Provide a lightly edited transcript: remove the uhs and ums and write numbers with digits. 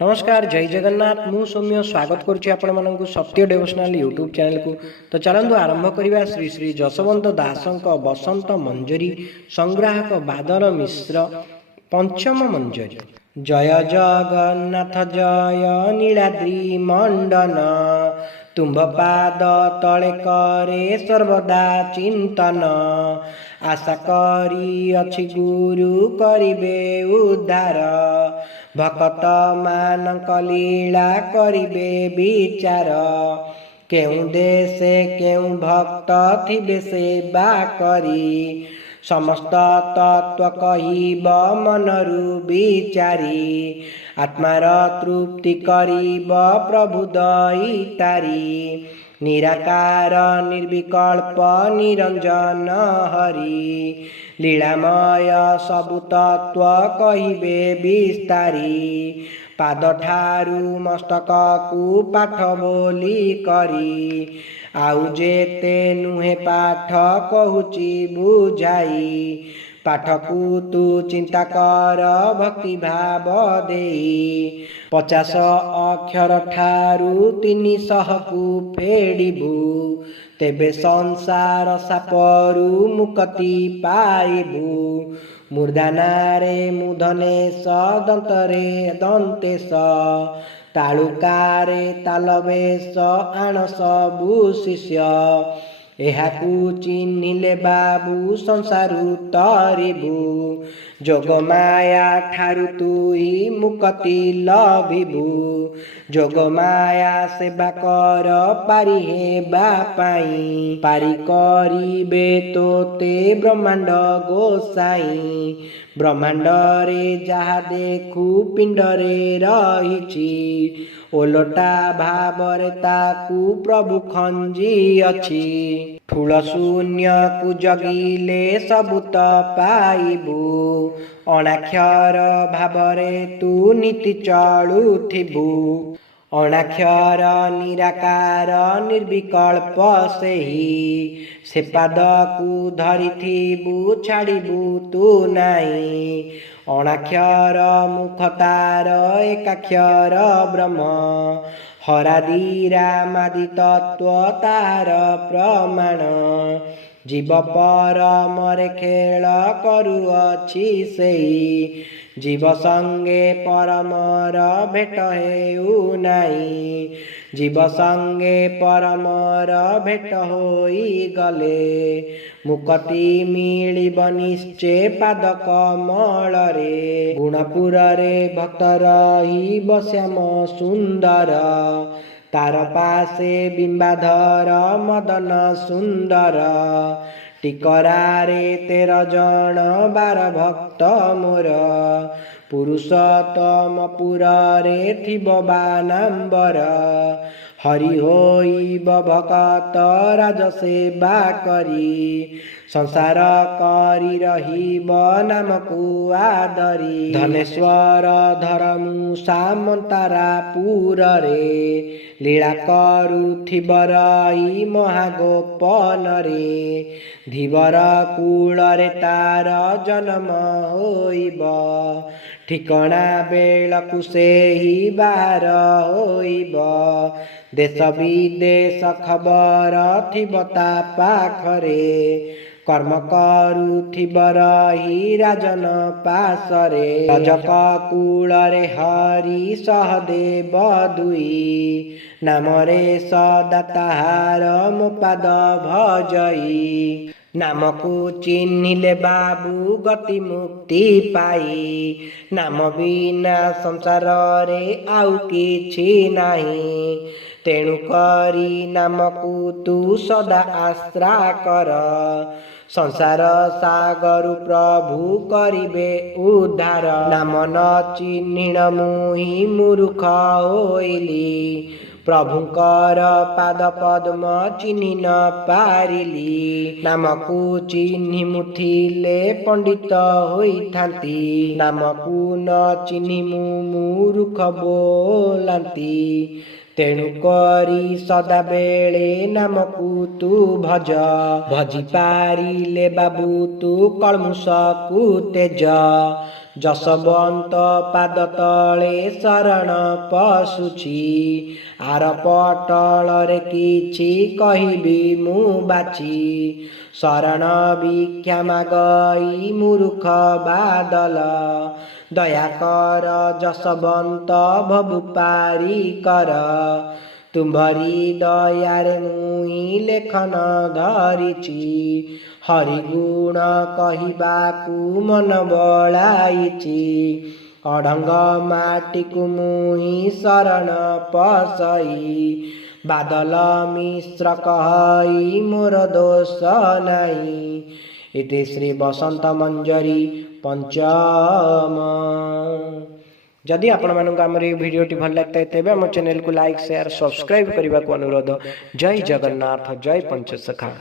नमस्कार जय जगन्नाथ मु सौम्य स्वागत करुच्ची आपण मानक सत्य डेवोशनल यूट्यूब चैनल को। तो चलतु आरंभ करवा श्री श्री जसवंत दासक बसंत मंजरी संग्राहक बादल मिश्र पंचम मंजरी। जय जगन्नाथ जय नीलाद्री मंडन तुम्भ पाद तले करे सर्वदा चिंतन आशा करी अछि गुरु करिबे उद्धार भक्त मानक लीला करिबे विचार केउं देशे केउं भक्त थिबे सेवा करी समस्त तत्व कहिब मनरु विचारी आत्मार तृप्ति करिब प्रभु दैतारी निराकार निर्विकल्प निरंजन हरि लीलामय सबु तत्व कहिबे विस्तारी पाद ठारू मस्तक को पाठ बोली करी आउ जेते नुहे पाठ कहुची बुझाई पाठ को तू चिंता कर भक्ति भाव देई 50 अक्षर ठारू 300 को फेडिबू तेबे संसार सापरू मुक्ति पाइबू मूर्धनारे मूर्धनेश दंतरे दंतेश तालुकारे तालवेश आण सबु शिष्य एहाकू चिन्हिले बाबू संसारू तरिबू जोग माया ठारू तुई मुक्ति लभिबू जोग माया सेवा कर पारी हेबा पाई पारी करिबे तोते ब्रह्मांड गोसाई ब्रह्मांड रे जहा देखू पिंड रे रहिछि ओलटा भावरे ताकू प्रभु खंजी अछि ठूल शून्य को जगिले सबुत पाइबू अणाक्षर भावरे तू नीति चलुथिबू अणाक्षर निराकार निर्विकल्प सेही से पाद को धरिथिबू छाड़िबू तू नाई अणाक्षर मुखतार एकाक्षर ब्रह्म हरादीरा मादि तत्व तार प्रमाण जीव परमरे खेल करुअछि सेई जीव संगे परमर भेट हेउ नाई जीव संगे परमर भेट होई गले मुक्ति मिलिब निश्चय पाद कमल रे गुणपुर रे भक्त रहिब श्याम सुंदर तार पासे बिंबाधर मदन सुंदर टिकरारे 13 जन 12 भक्त मोर पुरुषोत्तम पुरे थिब बानाम्बर हरि होइब भक्त राज सेवा करी संसार करी रहिब नाम को आदरी धनेश्वर धरमु सामंतारा पुर रे लीला करुथिब रही महागोपन रे धीवर कूल रे तार जन्म होइब ठिकणा बेलकु सेही बाहर होइब देश विदेश खबर थिब ता पाखरे कर्म करुथिब रही राजन पासरे रजक कूल रे हरि सहदेव दुई नामरे सदा ताहार मो पाद भजई नाम को चिन्हिले बाबू गति मुक्ति पाई नाम बिना संसार रे आउ किछि नाही तेणु करी नाम को तू सदा आश्रा कर संसार सागर प्रभु करिबे उद्धार नाम न चिन्हिण मुहि मूर्ख होइली प्रभुकर पाद पद्म चिन्हि न पारिली नाम को चिन्हि मुथिले पंडित होइथांती नाम को न चिन्हि मूर्ख बोलांती तेणु करी सदाबेले नामकु तू भज भजी पारिले बाबू तू कलमुषकु तेज जसवंत पाद तले शरण पशुछि आर पटल रे किछि कहिबी मु बाची शरण भिक्षा मागई मूर्ख बादल दया कर जसवंत भबु पारी कर तुम्हारी दयारे मुई लेखन धरिछि हरि गुण कहिबाकू मन बळाइछि अढंग माटी को मुई शरण पसई बादल मिश्र कहई मोर दोष नहीं। इति श्री बसंत मंजरी पंचम। जदि आपण मानक आमर ये भिडियोटी भल लगता है तेबे आम चैनल को लाइक शेयर सब्सक्राइब करने को अनुरोध। जय जगन्नाथ जय पंचसखा।